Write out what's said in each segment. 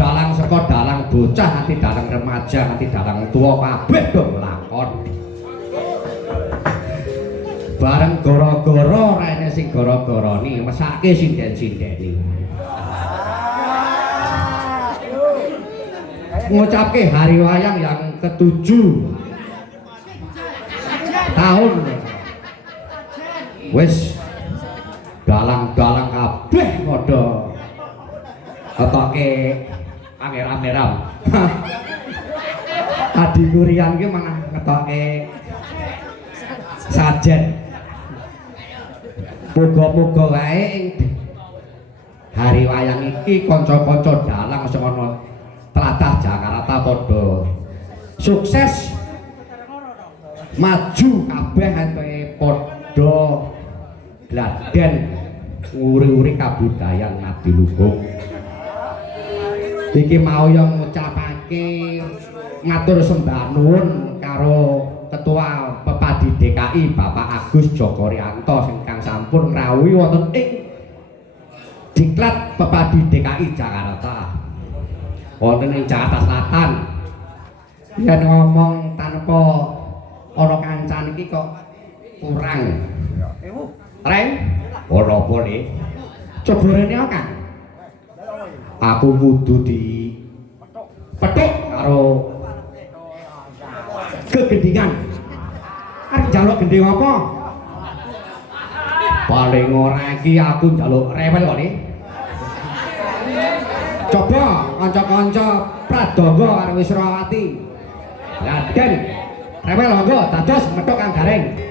dalang saka dalang bocah nanti dalang remaja nanti dalang tua kabeh do nglakon bareng gara-gara rene sing gara-garani mesake sinden-sindeni ngucapke hari wayang yang ke-7 tahun wis dalang-dalang kabeh padha ketoke amer-ameram. Adi Nurian ki malah ngetoke sajen. Muga-muga wae ing hari wayang iki kanca-kanca dalang sing ana tlatah Jakarta padha sukses maju kabeh entuke padha gladen nguri-uri kabudayan Ngadiluhung. Iki mau yang ngucapake ngatur sembah nuwun karo Ketua Pepadi DKI Bapak Agus Joko Rianto ingkang sampun ngrawuhi wonten ing Diklat Pepadi DKI Jakarta. Wonten ing Jakarta Selatan. Yen ngomong tanpa ana kancan iki kok kurang. Reng, ora apa nih. Coba rene Kang. Aku kudu di petuk karo kegendingan. Arep njaluk gending apa? Paling ora iki aku njaluk rewel kok nih. Coba kanca-kanca Pradonga karo Wisrawati. Raden rewel monggo dados metuk Kang Gareng.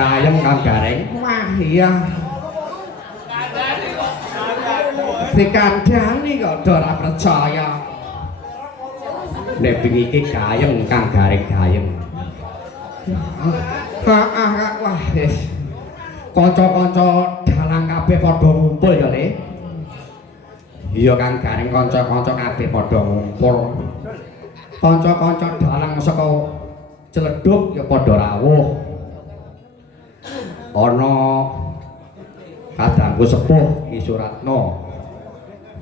Gayeng Kang Gareng. Wah iya. Dikandhani kok ora percaya. Nek bengi iki gayeng Kang Gareng gayeng. Wah wis. Kanca-kanca dalang kabeh padha ngumpul ya, Le. Iya Kang Gareng kanca-kanca kabeh padha ngumpul. Kanca-kanca dalang saka Cledhuk ya padha rawuh. Ana kadangku sepuh Ki Suratno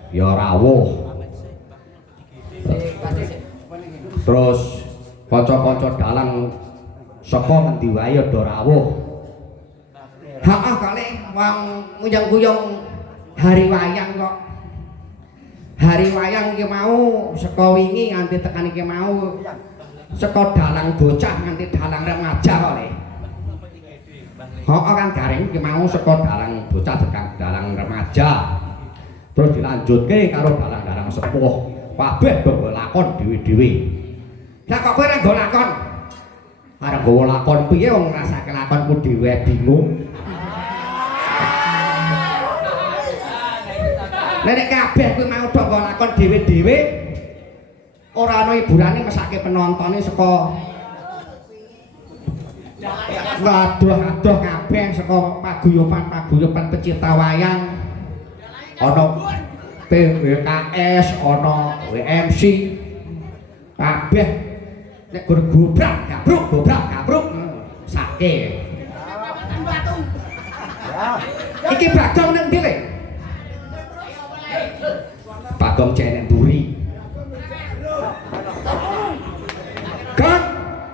ya rawuh. Terus kanca-kanca dalang saka ngendi wae padha rawuh. Heeh kali wong nguyang-nguyang hari wayang kok. Hari wayang iki mau saka wingi nganti tekan iki mau saka dalang bocah nganti dalang remaja kok Le. Kang Gareng iki mau saka dalang bocah tekan dalang remaja. Terus dilanjutke karo dalang-dalang sepuh. Kabeh nggo lakon dhewe-dhewe. Lah kok kowe ora nggo lakon? Arep nggo lakon piye wong ngrasake lakonku dhewe bingung. Nek kabeh kuwi mau do nggo lakon dhewe-dhewe ora ana hiburane mesake penontone saka adoh-adoh kabeh saka paguyuban pecinta wayang. Ana PWKS, ana WMC. Kabeh nek gur gobrak-gabruk sake. Iki Bagong nang ndi Le? Bagong Cenek Buri. Kan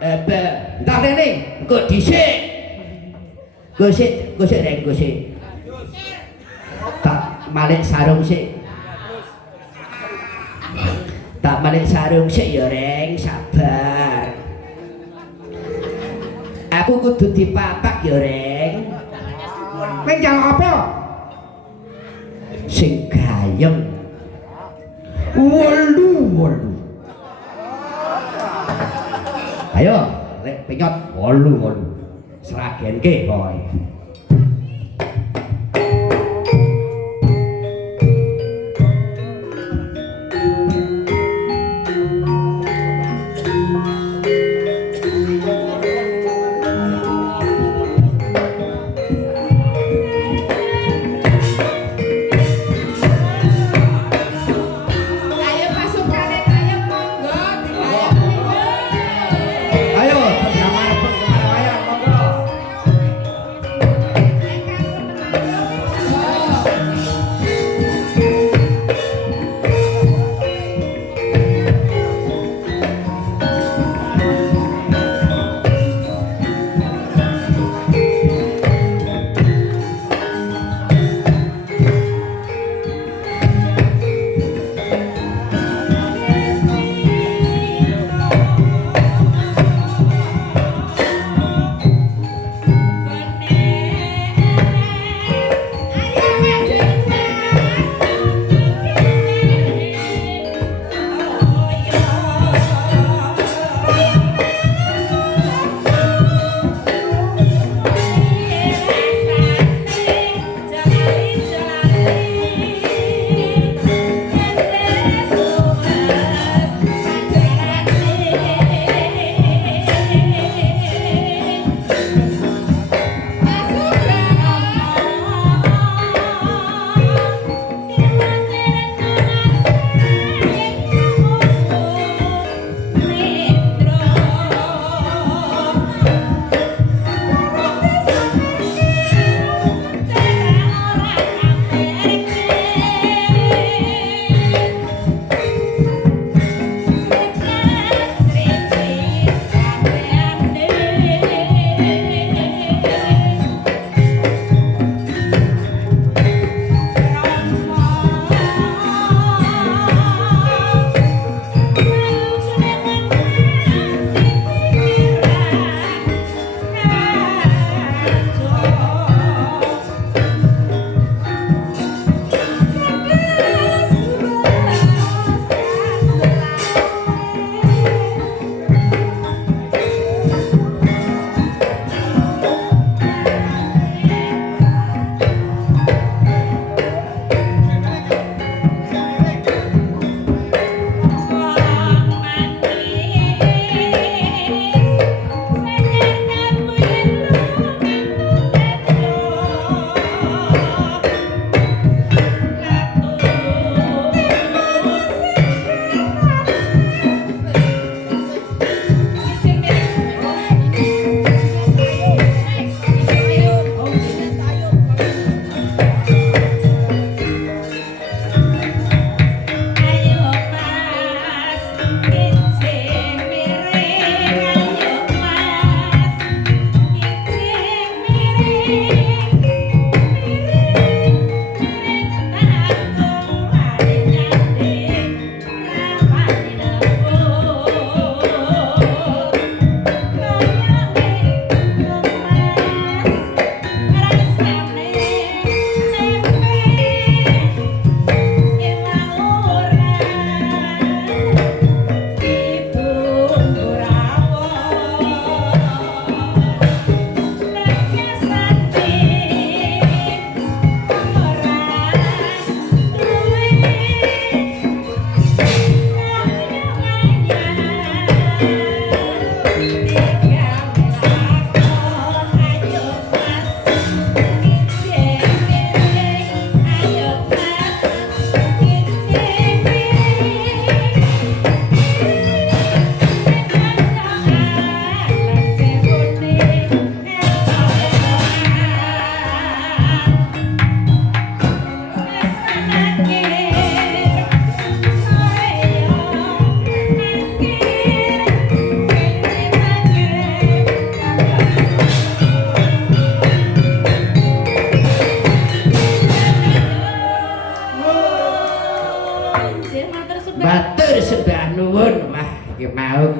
entar rene engko dhisik. Gosik rek gosik. Tak malik sarung sik. Tak malik sarung sik ya reng, sabar. Aku kudu dipapak ya reng. Ning jang apa? Sing gayeng. Wolu. Ayo, lek penyot wolu. Seragenke kowe.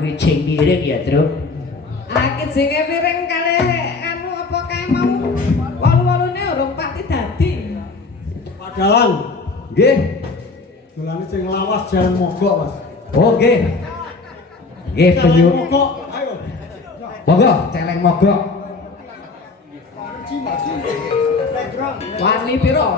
wijing miring ya, Truk. Aki jenenge miring kali anu apa kae mau walu-walune urung pati dadi. Pak Dalang. Nggih. Dolane sing lawas jalan mogok, Mas. Oh, nggih. Nggih, penyu. Mogok, ayo. Monggo, celeng mogok. Wani piro?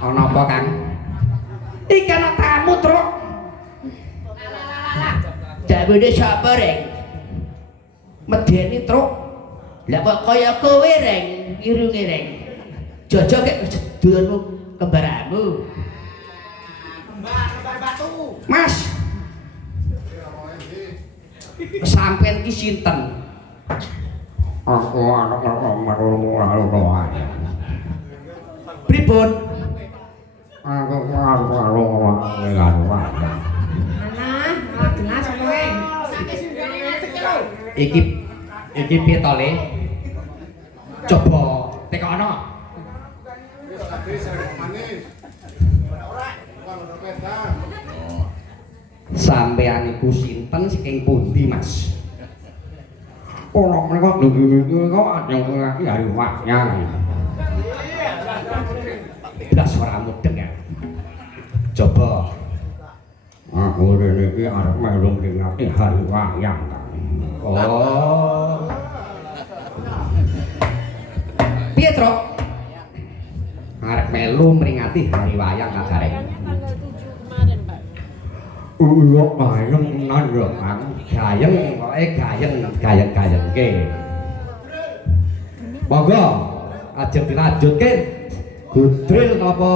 Ana apa, Kang? Iki ana tamu, Truk. Dawuhe sapa, Reng? Medeni, Truk. Lah kok kaya kowe, Reng, irunge, Reng. Jajak kek sedulurmu kembaramu. Kembar batu. Mas. Sampeyan ki sinten? Aku anak pripun? Aku Jelas kowe. Iki piye to, Le? Coba tekono. Sampeyan iku sinten saking pundi, Mas? Ora menika lho kok ajeng lagi hari wayang. Blas ora mudeng ya. Coba aku rene iki arep melu ngingati hari wayang. Oh. Piye, Truk? Arep melu meringati hari wayang kabare. Iya gayeng tenan ya, Mang. Gayeng pokoke gayeng-gayengke. Monggo ajeng dilanjutke. Gudril napa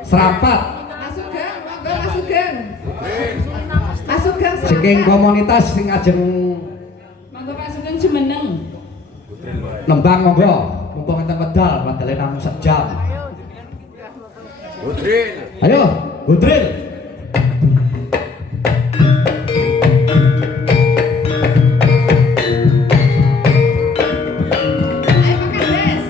Serapat? Mas Sugeng, monggo Mas Sugeng. Mas Sugeng Saking komunitas sing ajeng monggo Mas Sugeng jumeneng. nembang monggo. Mumpung enten wedal, wedale namung sejam. Gudril. Ayo, Gudril. Ayo makan des.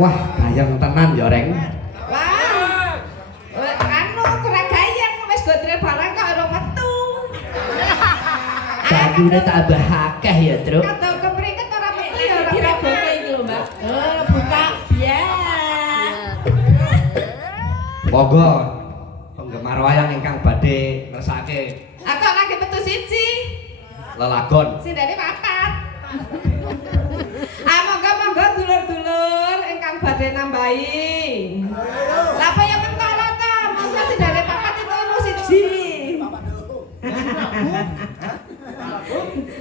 Wah, gayeng tenan ya, Reng. Wah. Anu kurang gayeng wis Gudril barang kok ora metu. Bagune tambah akeh ya, Truk. Kadang kepringet ora metu ya ora Diraboke iki lho, Mbak. Buka. Ya. Monggo penggemar wayang ingkang badhe ngersake Aku lagi metu siji. lelagon. Sindene papat. Monggo dulur-dulur ingkang badhe nambahi. Lah apa ya mentara ta? Masa sindene papat itu ono siji.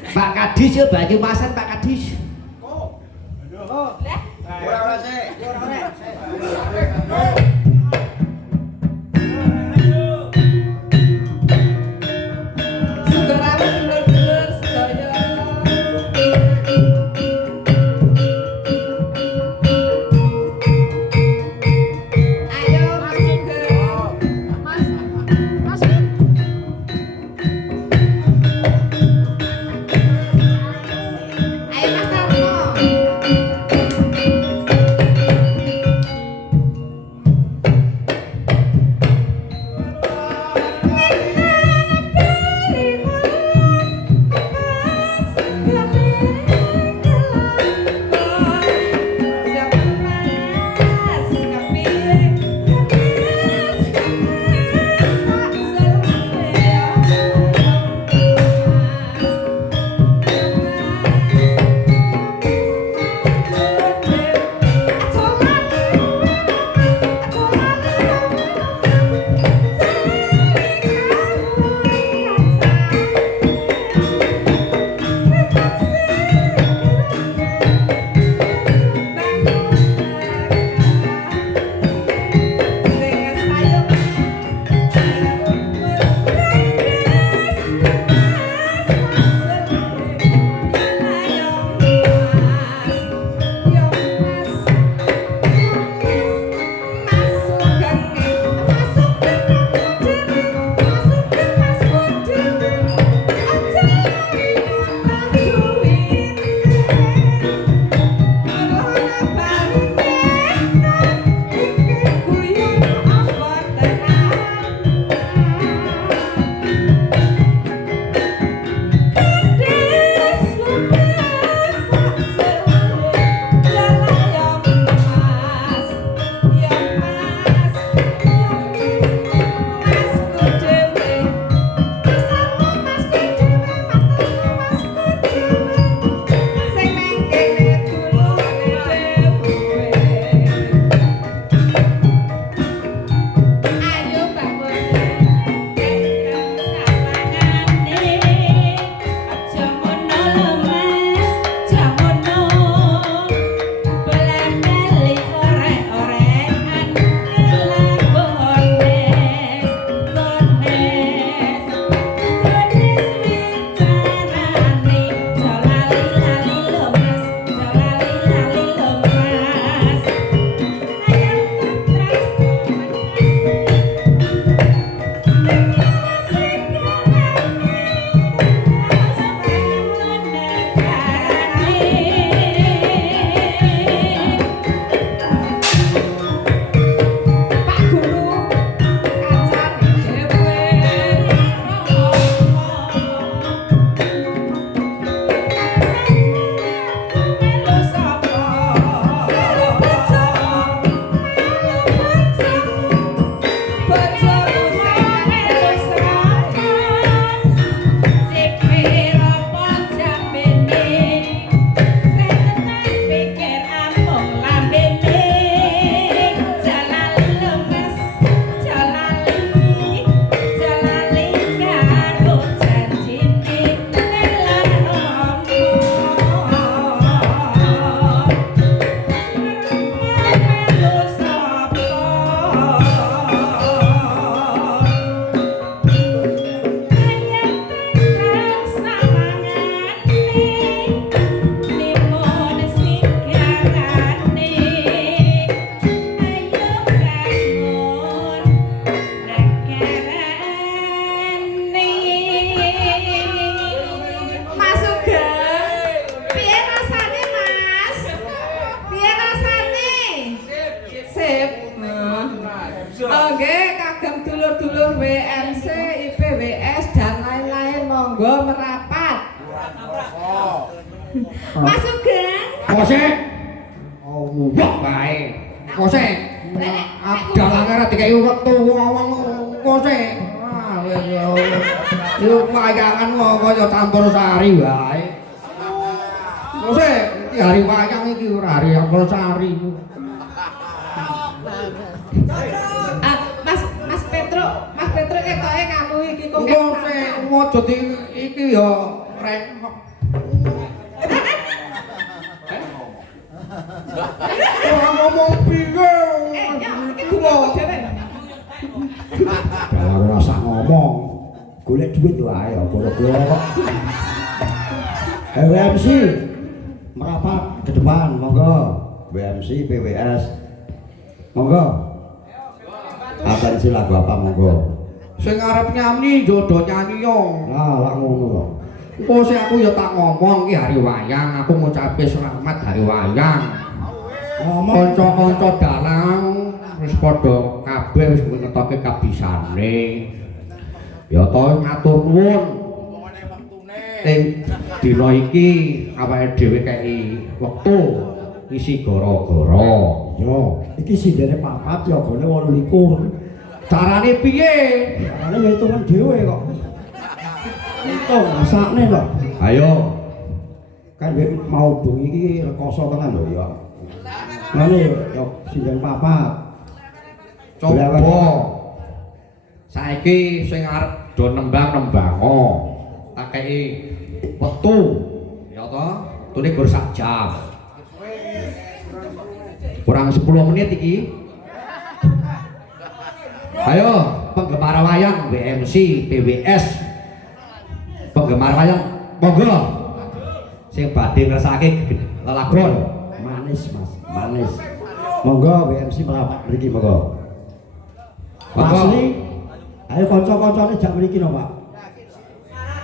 Pak Kadis ya Banyu Masan Pak Kadis. Ora sih. Sugerawu dulur-dulur sedaya. Ayo Mas Sugeng. Ayo Mas Tarno. dulur WMC, IPWS dan lain-lain monggo merapat. Mas Sugeng. Kosek. Oh, mbok bae. Kosek. Dalange ra dikai wektu ngomong kosek. Ah, yo wayangan kaya campur sari wae. Kosek, iki hari wayang iki ora hari campur sari. Mas Petruk ketoke kamu iki kok Kosek, ojo iki ya rek. Ngomong piye? iki gua dhewe. Kalau rasa ngomong, golek duit wae apa kok. WMC merapat ke depan, monggo. WMC PWS. Monggo. Atensi lagu apa monggo? Sing arep nyanyi jodoh nyanyi yo. Lah lak ngono kok. Kok sik aku ya tak ngomong iki hari wayang, aku ngucape selamat hari wayang. Kanca-kanca dalang wis padha kabeh wis ngetoke kabisane. Ya to matur nuwun. Dina iki awake dhewe kei wektu ngisi gara-gara. Yo, iki sindene papat ya gone 28. Carane piye? Carane ya hitungan dhewe kok. Hitung masakne lho. Ayo. Kan mau bengi iki rekoso tenan lho ya. Ngene yo sinden papat. Coba. Saiki sing arep do nembang-nembango. Tak kei wektu. Ya to, tune gur sak jam. Kurang 10 menit iki. Ayo, penggemar wayang WMC PWS. Penggemar wayang monggo. Sing badhe ngersake lelagon. Manis, Mas, manis. Monggo WMC merapat mriki monggo. Asli. Ayo kanca-kancane jak mriki no, Pak.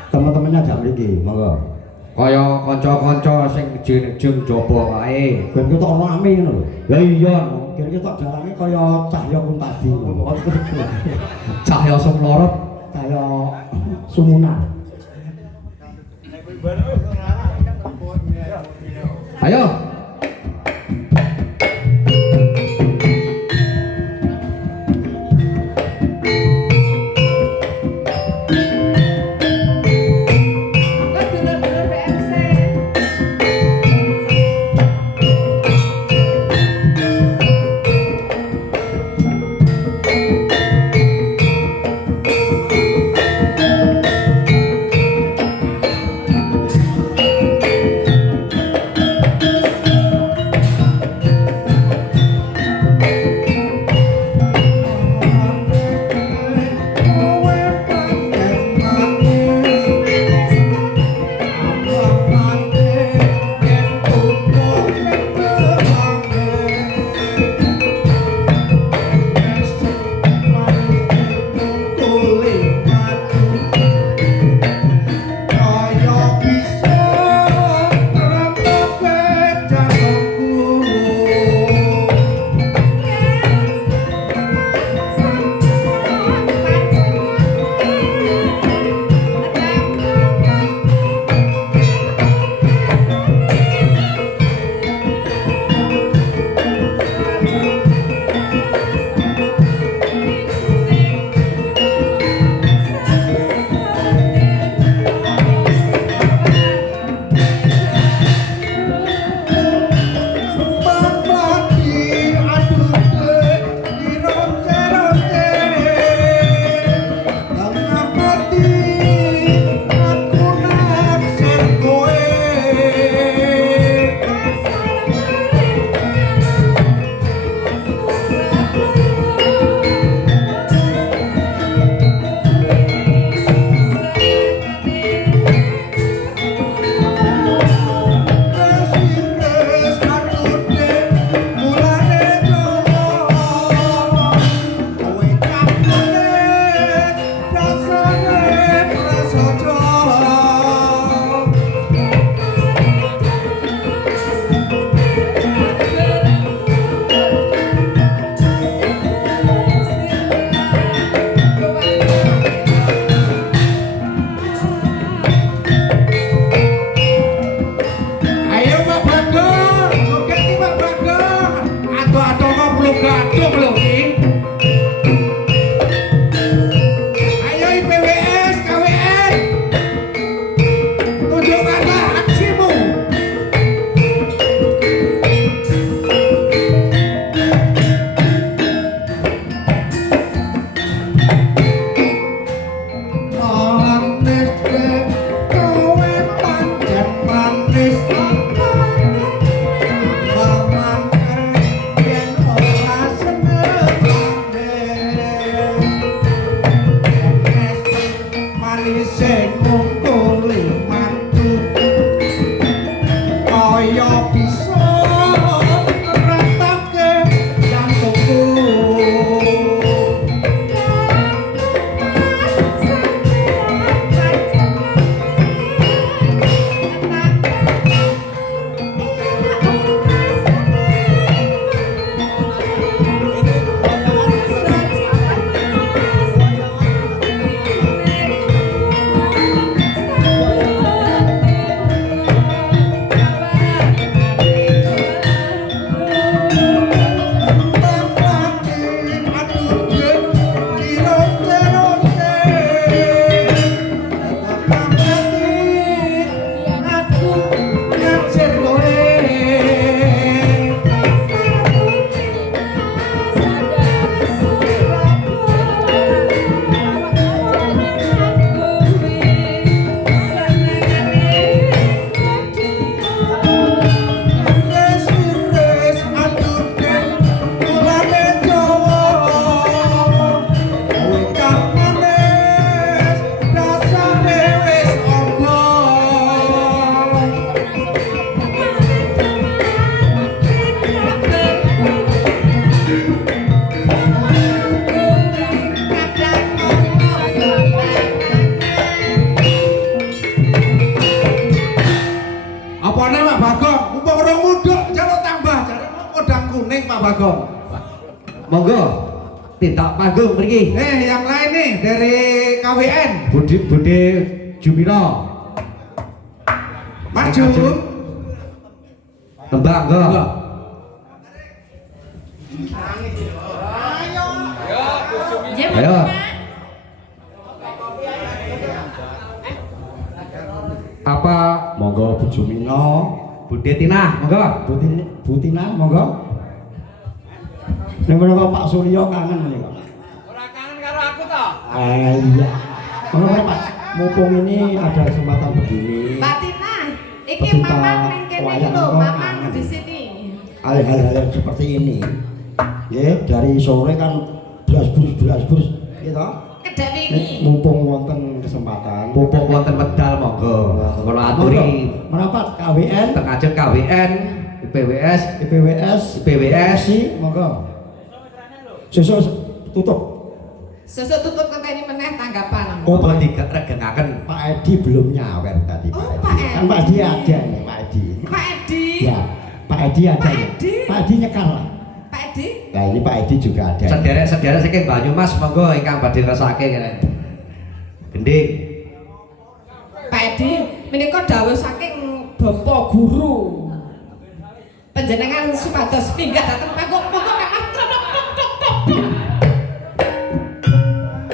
Teman-temannya jak mriki, monggo. Kaya kanca-kanca sing jeng jaba wae. Ben ketok rame ngono lho. Ya iya, ben ketok dalange kaya Cahya Kuntadi ngono. Cahya Sumlorot kaya Sumunan. Ayo. gadung lho iki. Ayo IPWS KWN. Tunjukkanlah aksimu. Manis dek kowe pancen manis mangan yen ora seneng manis sing ngungkuli mantu kaya bisa ngetake jantungku. Apane Pak Bagong? Mumpung urung mudhuk jaluk tambah jarene kodang kuning Pak Bagong. Monggo tindak panggung mriki. Yang lain nih dari KWN. Bude Jumira. Maju. Tembak monggo. Ayo. Apa Monggo Bu Jumino, Bude Tina monggo. Bu Tina monggo. Ning menika Pak Suryo kangen menika. Ora kangen karo aku toh? Iya. Monggo Pak, mumpung ini ada kesempatan begini. Mbak Tina, iki Pecinta Mamang ning kene iki wayang lho, kok Mamang kangen. di sini. Hal-hal seperti ini. Nggih, dari sore kan blas-blus gitu. Kedek Nek wingi. mumpung wonten kesempatan. Pupuk wonten medal monggo. Kula aturi Merapat KWN, teng ajeng KWN, IPWS, IPWS, IPWS. monggo. Sesuk tutup. Sesuk tutup ngenteni meneh tanggapan. Oh, diregengaken. Pak Edi belum nyawer tadi Oh, Pak Pak Edi. Kan Pak Edi ada nih Pak Edi. Pak Edi. Ya, Pak Edi ada. Pak nih. Edi. Pak Edi nyekal lah. Pak Edi. Nah ini Pak Edi juga ada. Sederek-sederek saking Banyumas monggo ingkang badhe ngrasake kene. Gending. Pak Edi, menika dawuh saking Bapak Guru. Panjenengan supados pinggah dhateng panggung monggo Kang Mas. Tok tok tok tok tok.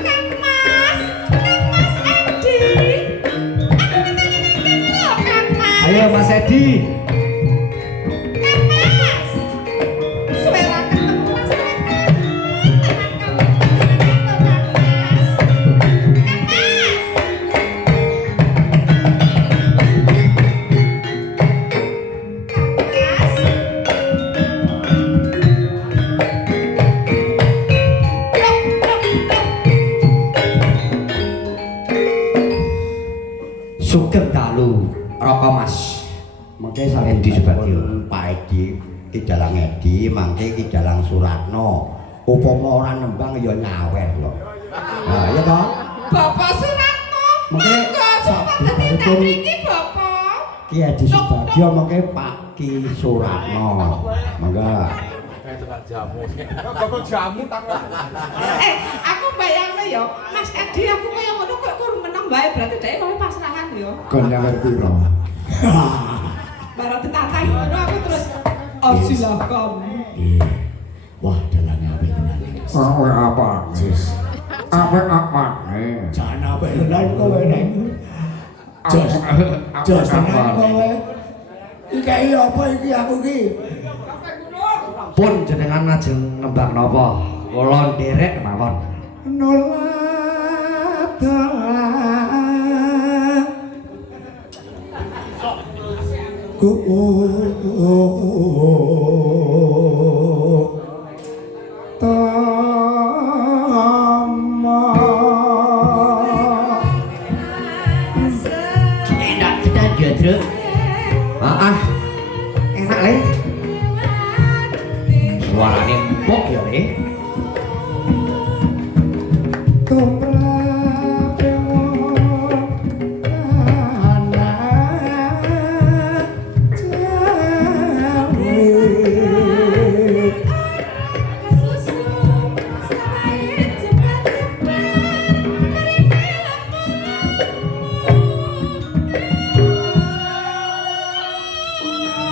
Kang Mas Edi. Aku ngenteni lho Kang Mas. Ayo Mas Edi. Kang Mas. Suwera ketemu masyarakat. Tenang kamu. Kang Mas. Kang Mas. Sugeng dalu Raka Mas. Mangke sampeyan Edi Subagio. Pak Edi Ki Dalang Edi, mangke Ki Dalang Suratno. Upama ora nembang ya nyawer lho. Nah, ya toh? Bapak Suratno. Mangke Monggo supaya dadi sabenipun niki Bapak. Ki Edi Subagio mangke Pak Ki Suratno. Mangga. Aku bayangno ya, Mas Edi aku kaya ngono kok kurang menang wae berarti dhek kowe pasrahan ya. Kon nyawer piro? Baru ditatahi ngono aku terus oh silakan. Wah, Kowe apa? Apa nih? Jangan apa lan kowe nek. Jos kowe. Iki apa iki aku iki? Pun jenengan lajeng nembang napa? Kula nderek mawon. Nolata ku tama Enak tenan ya, Tru. Heeh. Enak le. Suarane empuk ya le.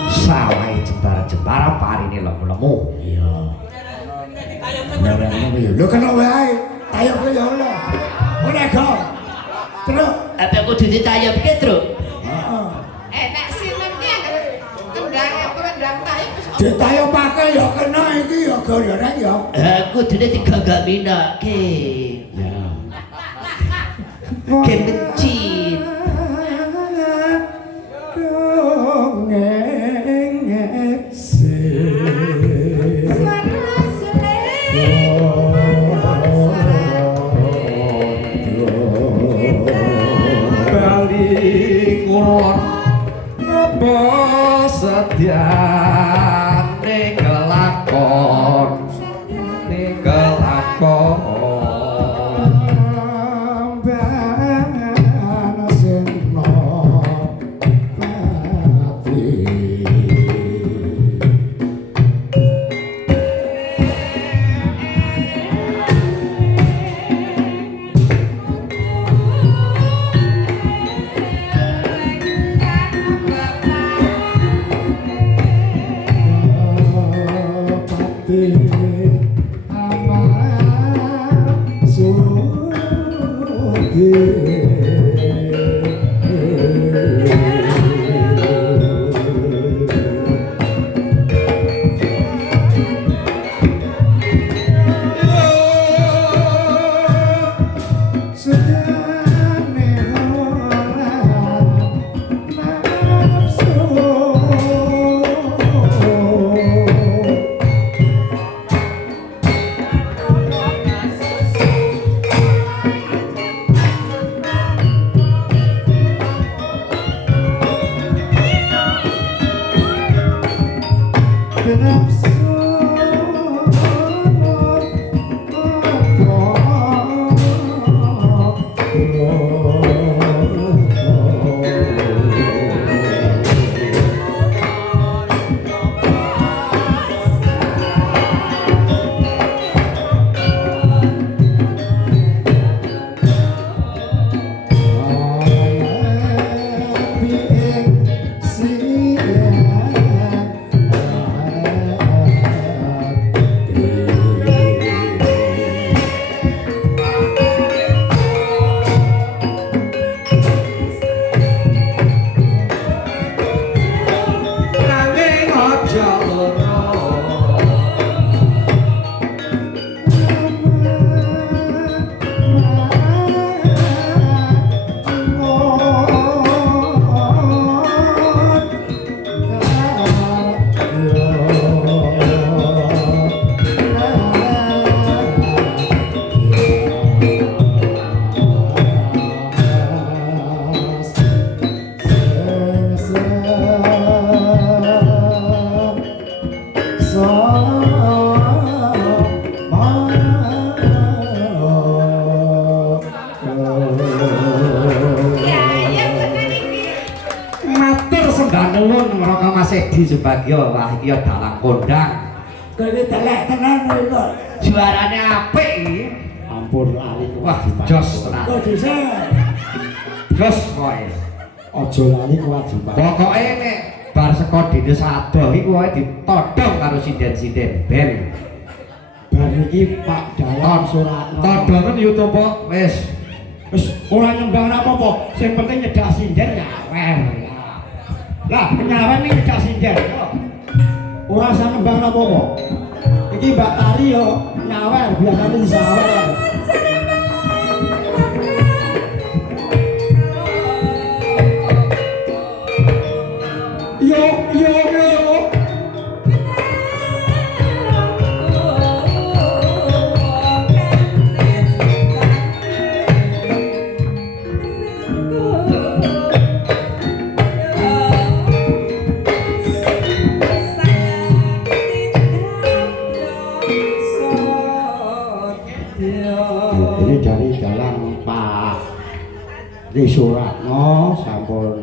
Sawai jembara-jembara parine lemu-lemu. iya ngarane yo lho kena wae tayop yo lho ora go terus Apa kudu ditayapke, Tru? heeh Enak sinetnya kendang tayo wis ditayopake yo kena iki yo goreng yo Kudune digagak-minake. ya Kemencit. Bali kulon apa sedyane kelakon Sedi Subagyo, wah iki ya dalang kondang. kowe telek tenan kok Juarane apik iki. ampun lali Wah, jos tenan. kok dhisik Jos kowe. aja lali kewajiban Pokoke nek bar saka dene sadoh iku wae ditodhong karo sinden-sinden ben. bar iki Pak Dalam Suratno. Todongan YouTube wis. Wis ora nyembah apa-apa, sing penting nyedak sinden nyawer. Lah, penyawer iki nyedak sinden kok. Ora usah nyembah apa-apa. Iki Mbak Tari yo nyawer, biasane disawer. Yo. Ini dari dalam Pak Di Suratno sampun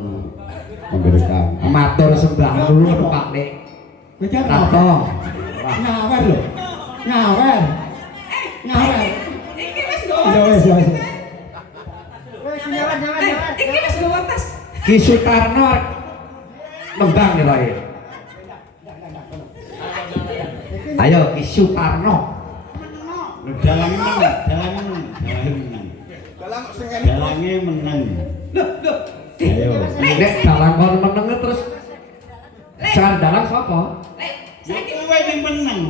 memberikan Matur sembah nuwun Pak Nek. Rato. nyawer lho. Nyawer. Iki wis lho. Ya wis. Iki wis lho tas. Ki Sutarno nembang nih Roy. Ayo Ki Sutarno. Dalange menang. Ayo. Nek dalang kon meneng terus jangan dalang sapa? Lek saiki Kowe sing menang.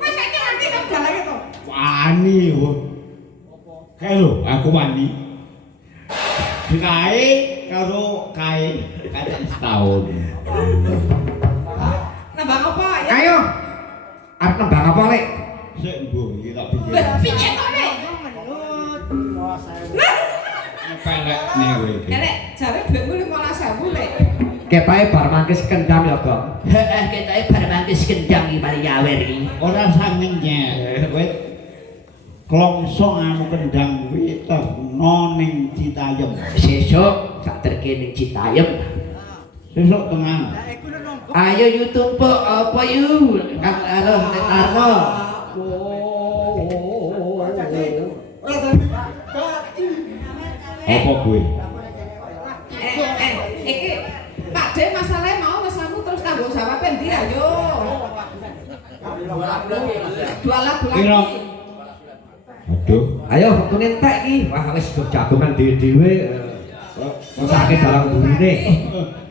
wis saiki ngerti kok dalange to. Wani yo. Kae lho, aku wani. Kae karo kae kadang setahun. Nambah apa ya? Ayo. Arep nembang apa Lek? Sik mbuh iki tak pikir. Lah piye kok Lek? Pelek nih kowe iki. Lek jare dhuwitmu 15.000 Lek. Ketae bar mangkis kendam ya, Gong. Heeh, ketoke bar mangkis kendang iki mari nyawer iki. Ora sangen nyek. Kowe klongsong anu kendang kuwi terno ning Citayam. Sesuk sak terke ning Citayam. Sesuk tenang. Ayo YouTube apa yu? Kang anu Nek Tarno. Apa kowe? Iki Pak De masalahnya mau wis anu terus tanggung jawab endi ayo. Dua lagu lagi. Kira. Aduh. Ayo wektune entek iki. Wah wis jagongan dhewe-dhewe. Sakit dalam burine.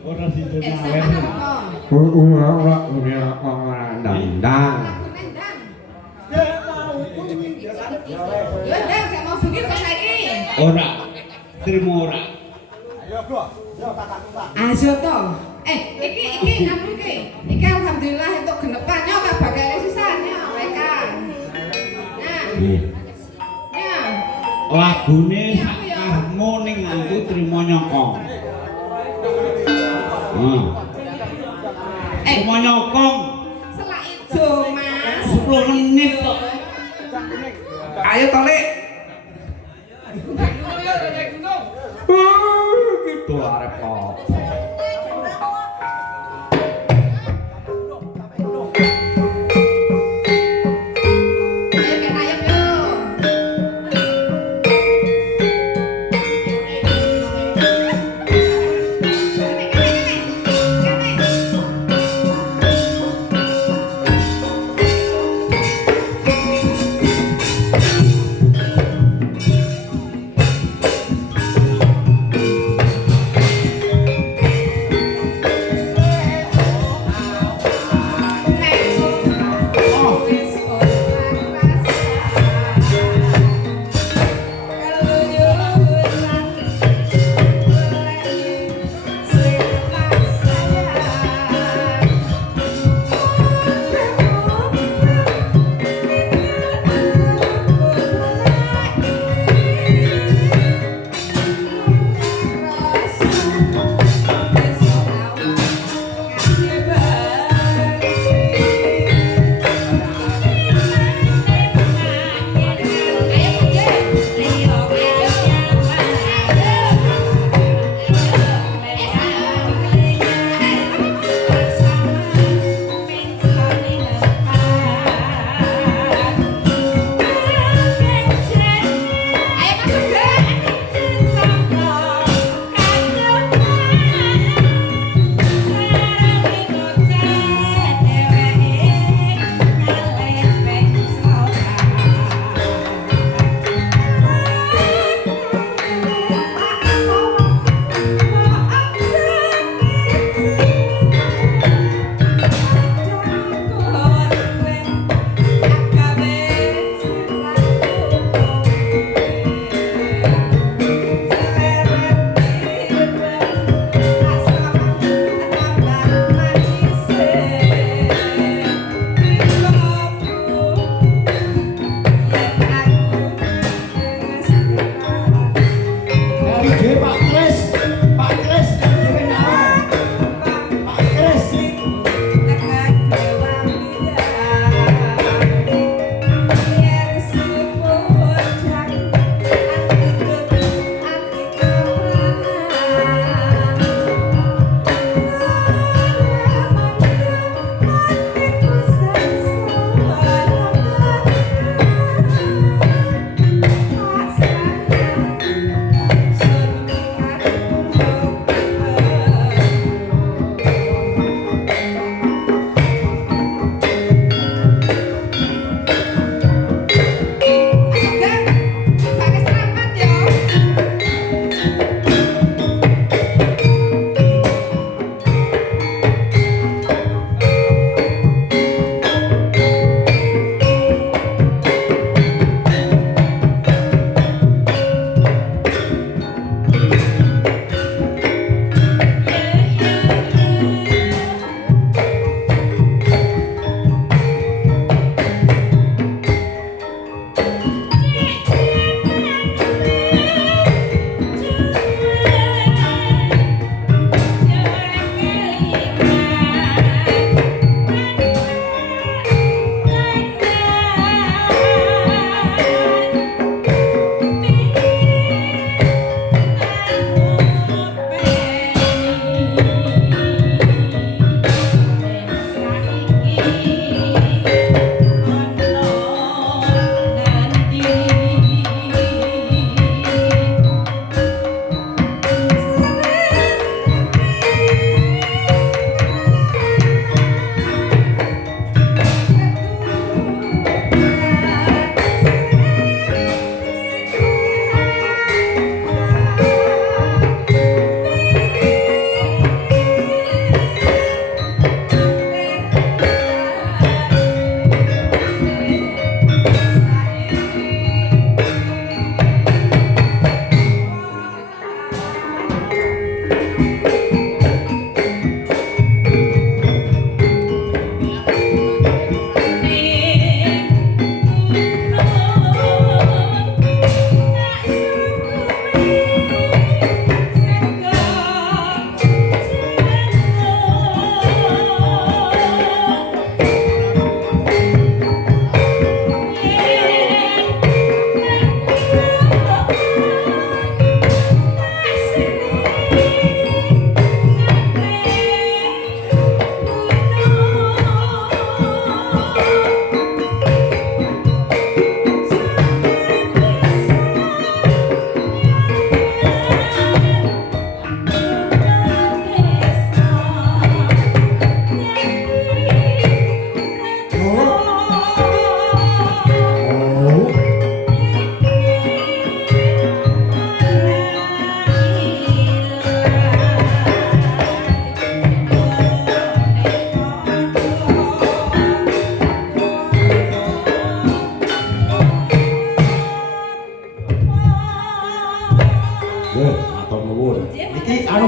Ora sido Sama nyawer. apa? Ora ndang. Lagu nendang. Yo ndang gak mau begini kok saiki. Ora. Trimo ora. Ayo to. Iki anu iki. Iki alhamdulillah entuk genepannya tak bagale sisane mereka. Nah. Ya. Lagune sak karmo ning aku trimo nyokong. Trimo nyokong Selak ijo, Mas. 10 menit kok. Ayo to Lek. Gitu arep apa? Ayo kena ayam yo.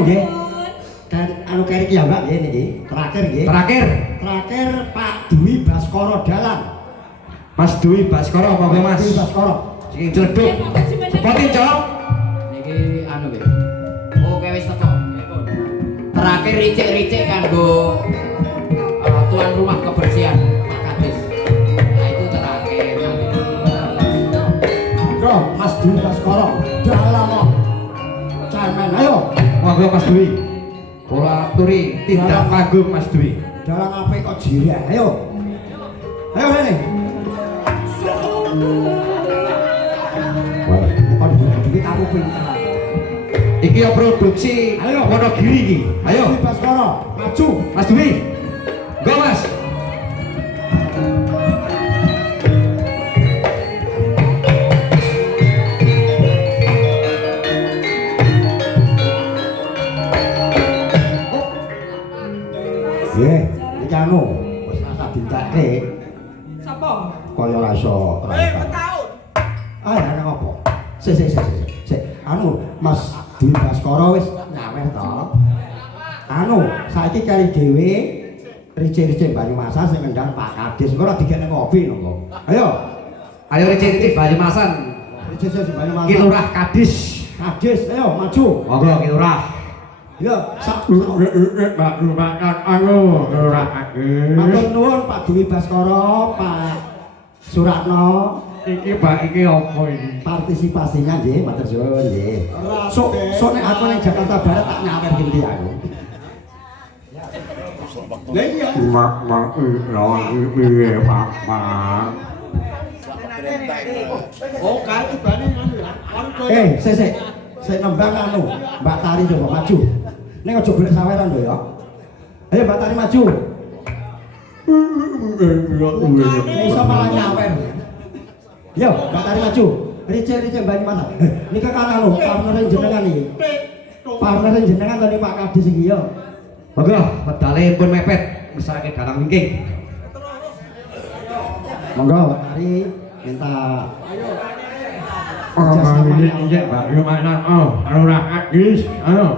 nggih. Dan anu keri ki ya Mbak nggih niki. Terakhir nggih. Terakhir Terakhir Pak Dwi Baskoro Dalan. Mas Dwi Baskoro monggo Mas. Dwi Baskoro. Sing cleduk. Sepotin Cok. Niki anu nggih. Oke wis teko. Terakhir ricik-ricik kanggo tuan rumah kebersihan Pak Kadis. Nah itu terakhir. Yo, Mas Dwi Baskoro Dalan kok. Cemen ayo. Monggo Mas Dwi. Kula aturi tindak panggung Mas Dwi. Dalan apik kok jiwa. Ayo. Ayo rene. Wah, kon duit aku pinter. Iki ya produksi Ayo. Wonogiri iki. Ayo Dwi Baskoro maju. Mas Dwi. Go Mas. Nggih, iki anu wis rasa dintake Sapa? kaya rasa. Ah, ana apa? Sik. Anu, Mas Dwi Baskoro wis nyaweh to. Anu, saiki kari dhewe ricik-ricik Banyumasan sing ngendang Pak Kadis. Engko ora dikene ngopi nopo. Ayo, Ayo ricik-ricik Banyumasan. ricik-ricik Banyumasan. Ki Lurah Kadis. Kadis, ayo maju. Monggo Ki Lurah. Yo, sak Makan anu Lurah Kadis. matur nuwun Pak Dwi Baskoro, Pak Suratno. Iki Pak iki opo iki? Partisipasinya nggih, matur suwun nggih. Sok nek aku ning Jakarta Barat tak nyawer genti aku. Lah iya. Mak piye Pak. Oh, kan ibane anu ya. Sik nembang anu, Mbak Tari coba maju. Ning aja golek saweran lho ya. Ayo Mbak Tari maju. Iso malah nyawer. Yo, Mbak Tari maju. Ricik-ricik Banyumasan. Nika kan anu, partner jenengan iki. Partner jenengan tadi Pak Kadis iki yo. Monggo medale pun mepet mesake dalang wingking. Monggo Mbak Tari minta Oh, ini Banyumasan. Oh, Lurah Kadis. Ayo.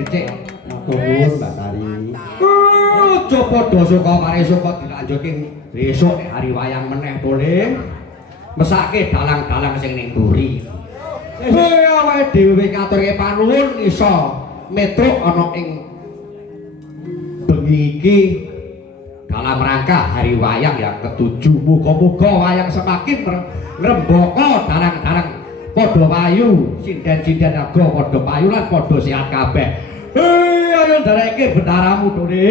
ricik. Matur nuwun Mbak Tari. Aja padha suka mari suka dilanjutke besok nek hari wayang meneh to, Le. Mesake dalang-dalang sing ning mburi. Awake dhewe ngaturke panuwun iso metruk ana ing bengi iki dalam rangka hari wayang yang ketujuh. Muga-muga wayang semakin ngrembaka dalang-dalang padha payu, sinden-sinden naga padha payu lan padha sehat kabeh. Ayo ndareke bendaramu to, Le.